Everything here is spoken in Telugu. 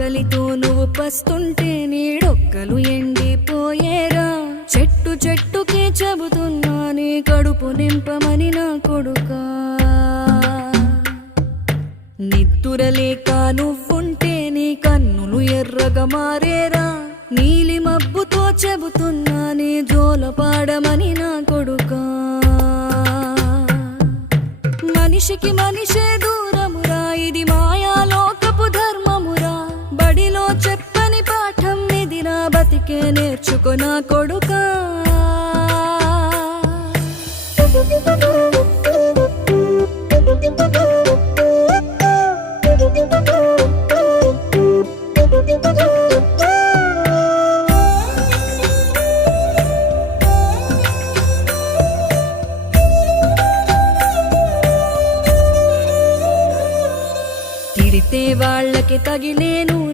ఆకలితో నువ్వు పస్తుంటే నీడొక్కలు ఎండిపోయేరా చెట్టు చెట్టుకే చెబుతున్నా నీ కడుపు నింపమని నా కొడుకా నిద్దురలేక నువ్వుంటే నీ కన్నులు ఎర్రగా మారేరా నీలి మబ్బుతో చెబుతున్నా నీ జోల పాడమని నా కొడుకా మనిషికి మనిషేదు బ్రతికే నేర్చుకో నా కొడుక తగిలేను